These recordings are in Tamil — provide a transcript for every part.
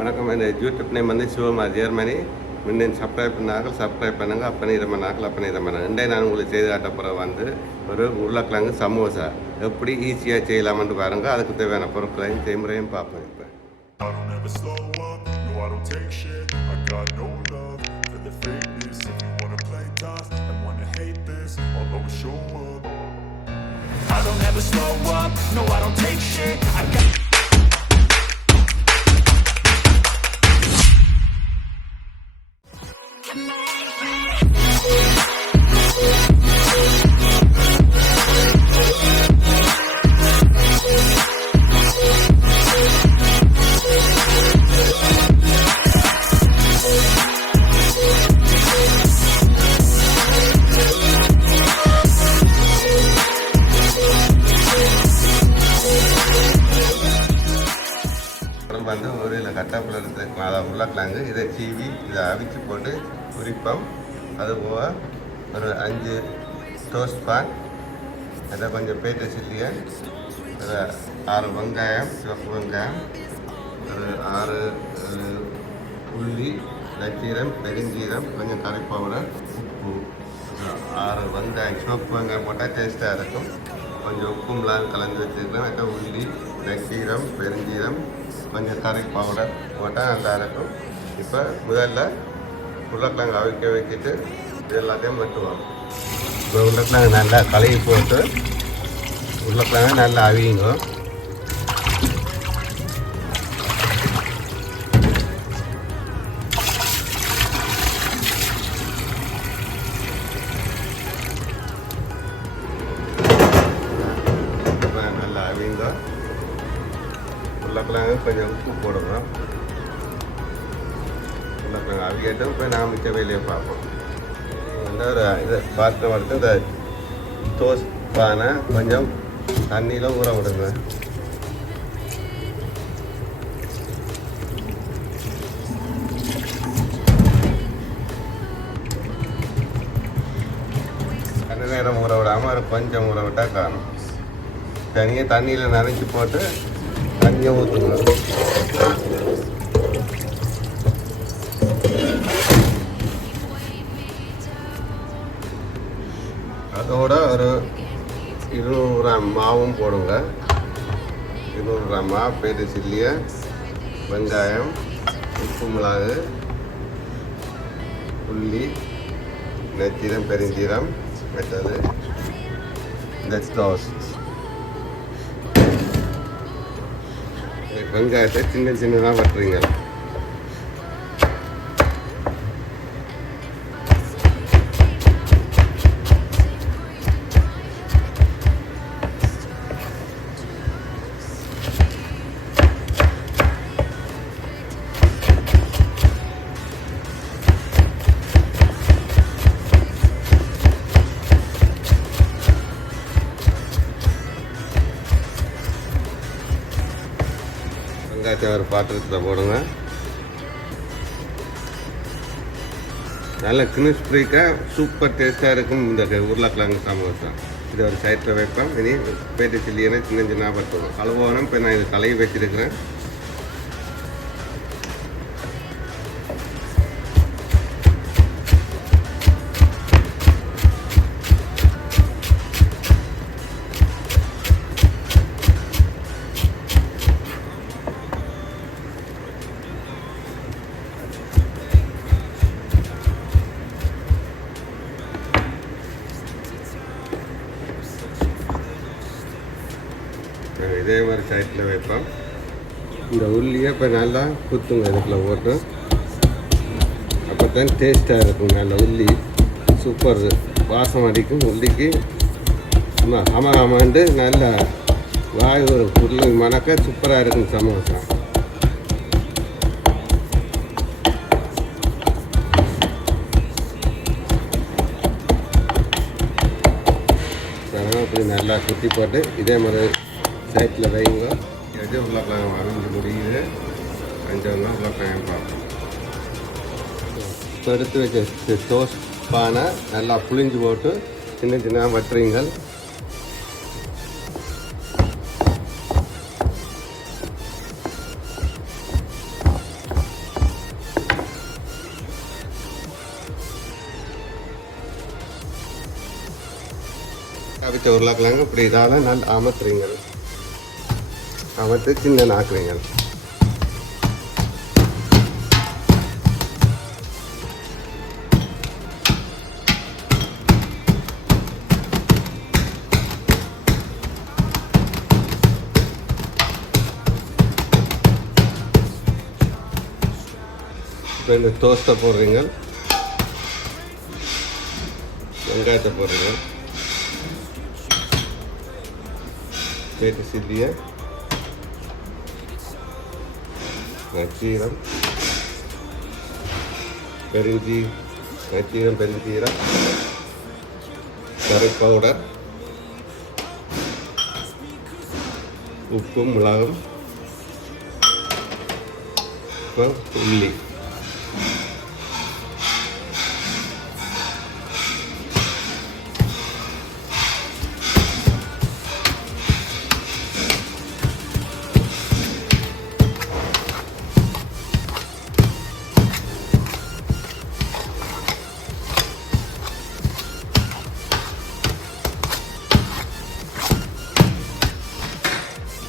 வணக்கம். இந்த யூடியூப் நேம் வந்து சிவகுமார் ஜெர்மனி. முன்னே சப்ஸ்கிரைப் பண்ணுங்கள். அப்பனே பண்ணாங்க. இன்றைய நான் உங்களுக்கு செய்து காட்ட போகிற வந்து ஒரு உருளைக்கிழங்கு சமோசா எப்படி ஈஸியாக செய்யலாம்னு பாருங்கள். அதுக்கு தேவையான பொருட்களையும் செய்முறையும் பார்ப்போம். I don't ever slow up, no I don't take shit. I got வந்து ஒரு கட்டாப்பில் எடுத்துக்கலாம். அதை உருளைக்கிழங்கு இதை சீவி இதை அவிச்சு போட்டு குறிப்போம். அதுபோக ஒரு 5 டோஸ்ட் பான், அதை கொஞ்சம் பேட்டை சில்லியன், ஒரு 6 வெங்காயம், சிவப்பு வெங்காயம், ஒரு 6 உள்ளி, நச்சீரம், பெருஞ்சீரம், கொஞ்சம் கறி பவுடர், உப்பு, 6 வெங்காயம். சிவப்பு வெங்காயம் போட்டால் டேஸ்ட்டாக இருக்கும். கொஞ்சம் உப்பும்லாம் கலந்து வச்சுருக்கலாம். அக்கா உள்ளி, நச்சீரம், பெருஞ்சீரம், கொஞ்சம் கறி பவுடர் போட்டால் நல்லா இருக்கும். இப்போ முதல்ல உருளைக்கிழங்கு அவிக்க வச்சுட்டு இது எல்லாத்தையும் வெட்டுவோம். இப்போ உருளைக்கிழங்கு நல்லா கழுவி போட்டு உருளைக்கிழங்கு நல்லா அவியுங்க. நல்லா அவியுங்க. உருளைக்கிழங்கு கொஞ்சம் உப்பு போடணும். உருளைக்கிழங்கு அவியட்டும். இப்போ நான் மிச்ச வேலையை பார்ப்போம். வந்து ஒரு இதை பாத்திரம் எடுத்து இந்த டோஸ்ட் பானை கொஞ்சம் தண்ணியில் ஊற விடுங்க. கண்ண நேரம் ஊற விடாமல் ஒரு கொஞ்சம் ஊற விட்டால் காணும். தனியாக தண்ணியில் நனைச்சி போட்டு தண்ணியை ஊற்றுங்க. அதோட ஒரு 200 கிராம் மாவும் போடுங்க. 200 கிராம் மாவு, பேட்டு சில்லியை, வெங்காயம், உப்பு, மிளகு, உள்ளி, நச்சீரம், பெருஞ்சீரம், மற்றது இந்த டோஸ்ட். வெங்காயத்தை சின்ன சின்னதாக வெட்டுறீங்க. வெங்காயத்தை ஒரு பாத்திரத்தில் போடுங்க. நல்ல கிறிஸ்பியாக சூப்பர் டேஸ்ட்டாக இருக்கும் இந்த உருளைக்கிழங்கு சமோசா. இதை ஒரு சைட்டில் வைப்பேன். இனி பேட்டு சில்லியனை சின்ன சின்ன பட்டுவோம். கழுவோனம். இப்போ நான் இது கழுவி வச்சுருக்கிறேன். இதே மாதிரி சைட்டில் வைப்போம். இந்த உள்ளியை இப்போ நல்லா குத்துங்க. இதுக்குள்ள போட்டு அப்போ தான் டேஸ்ட்டாக இருக்கும். நல்ல உள்ளி சூப்பர் வாசம் அடிக்கும். உள்ளிக்கு அமண்டு நல்லா வாய் ஒரு பொருள் மணக்க சூப்பராக இருக்கும் சமோசா. இப்படி நல்லா குத்தி போட்டு இதே மாதிரி சைட்டில் வைங்க. எது உருளைக்கிழங்கு அவிஞ்சு முடியுது. கொஞ்சம்லாம் உருளைக்கிழங்கு பார்ப்போம். இப்போ எடுத்து வச்ச டோஸ்ட் பானை நல்லா புளிஞ்சு போட்டு சின்ன சின்ன வட்டுறீங்கள். அவிச்ச உருளைக்கிழங்கு இப்படி இதால் நல்லா அமர்த்துறீங்க. அமர்த்து சின்ன ஆக்குறீங்க. இப்போ இந்த டோஸ்ட்டை போடுறீங்க, வெங்காயத்தை போடுறீங்க, கேட்டு சில்லியை, நச்சீரம், நச்சீரம், பெருஞ்சீரம், கறி பவுடர், உப்பும் மிளகும், இப்போ உள்ளி.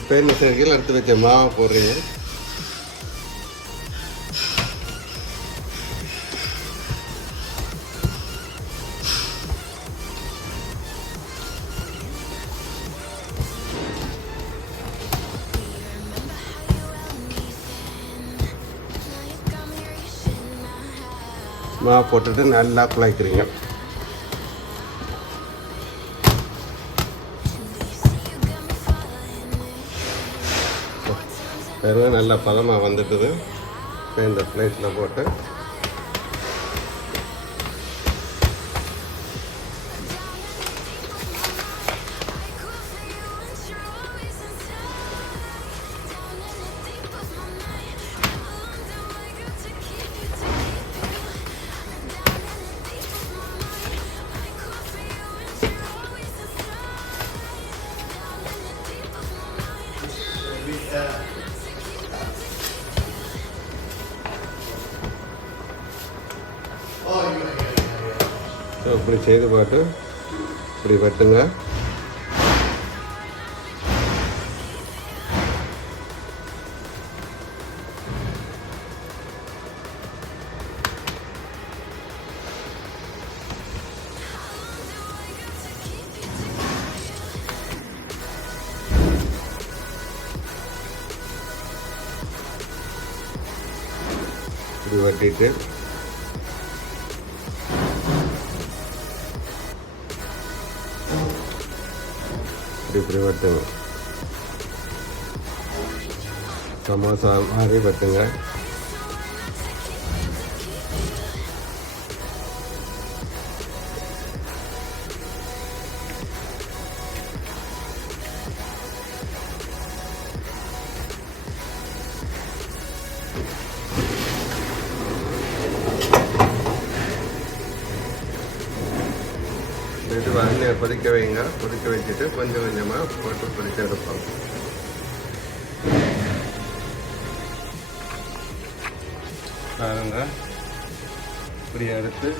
இப்போ இந்த கீழே எடுத்து வச்ச மாவை போடுறீங்க. மாவு போட்டுட்டு நல்லா குழைக்கிறீங்க. வெறும் நல்லா பதமாக வந்துட்டுது. இப்போ இந்த பிளேட்டில் போட்டு இப்படி செய்து பார்த்து இப்படி வெட்டுங்க. இப்படி வெட்டிட்டு இப்படி வெட்டுங்க. சமோசா மாதிரி வெட்டுங்க. இது எண்ணெயை கொதிக்க வைங்க. கொதிக்க வச்சுட்டு கொஞ்சம் கொஞ்சமாக போட்டு பொரிச்சு எடுப்போம். பாருங்க, இப்படி எடுத்து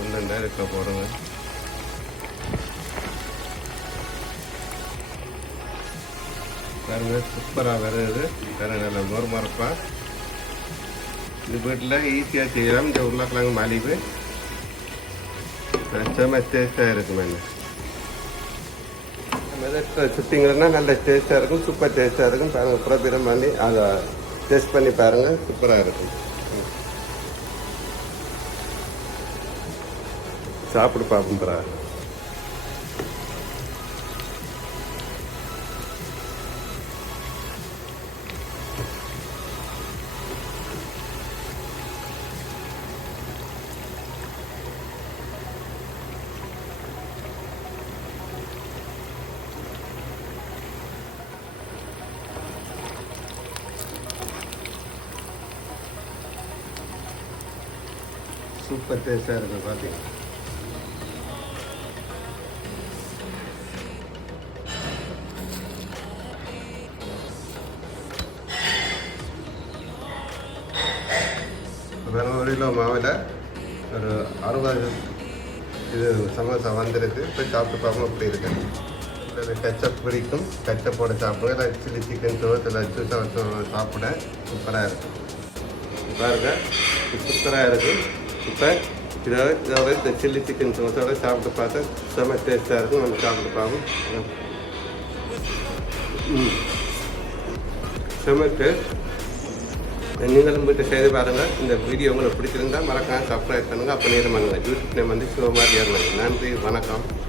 ஒன்று இருக்க போடுங்க. பாருங்க, சூப்பராக வருது. வேறு நல்ல மொறுமொறுப்பாக இது வீட்டில் ஈஸியாக செய்யலாம். இந்த உருளைக்கிழங்கு மலிவு செம்ம டேஸ்ட்டாக இருக்கும். சுட்டிங்கன்னா நல்ல டேஸ்ட்டாக இருக்கும், சூப்பர் டேஸ்ட்டாக இருக்கும். பாருங்கள், புறப்பிரம் பண்ணி அதை டேஸ்ட் பண்ணி பாருங்கள், சூப்பராக இருக்கும். சாப்பிடு பார்ப்போம்ப்பா. சூப்பர் டேஸ்ட்டாக இருக்கும். பார்த்தீங்கன்னா வெறும் 1 கிலோ மாவில் ஒரு 60 இது சமோசா வந்துருக்கு. போய் சாப்பிட்டு பார்ப்போம் அப்படி இருக்கு. கச்சப் பிடிக்கும், கச்சப்போட சாப்பிடுங்க. இல்லை சில்லி சிக்கன் சோஸ் இல்லை ஜூஸாக வச்சு சாப்பிட சூப்பராக இருக்கும். பாருங்க சூப்பராக இருக்கும். இப்போ இதோட இந்த சில்லி சிக்கன் சோஸோட சாப்பிட்டு பார்த்தா செம்ம டேஸ்ட்டாக இருக்கும். நம்ம சாப்பிட்டு பார்ப்போம். செம்ம டேஸ்ட். நீங்களும் வீட்டை செய்து பாருங்கள். இந்த வீடியோ உங்களுக்கு பிடிச்சிருந்தால் மறக்காம சப்ஸ்கிரைப் பண்ணுங்கள். அப்போ நேரம் பண்ணுங்கள். யூடியூப் நேம் வந்து சிவகுமார் ஏர்மன். நன்றி, வணக்கம்.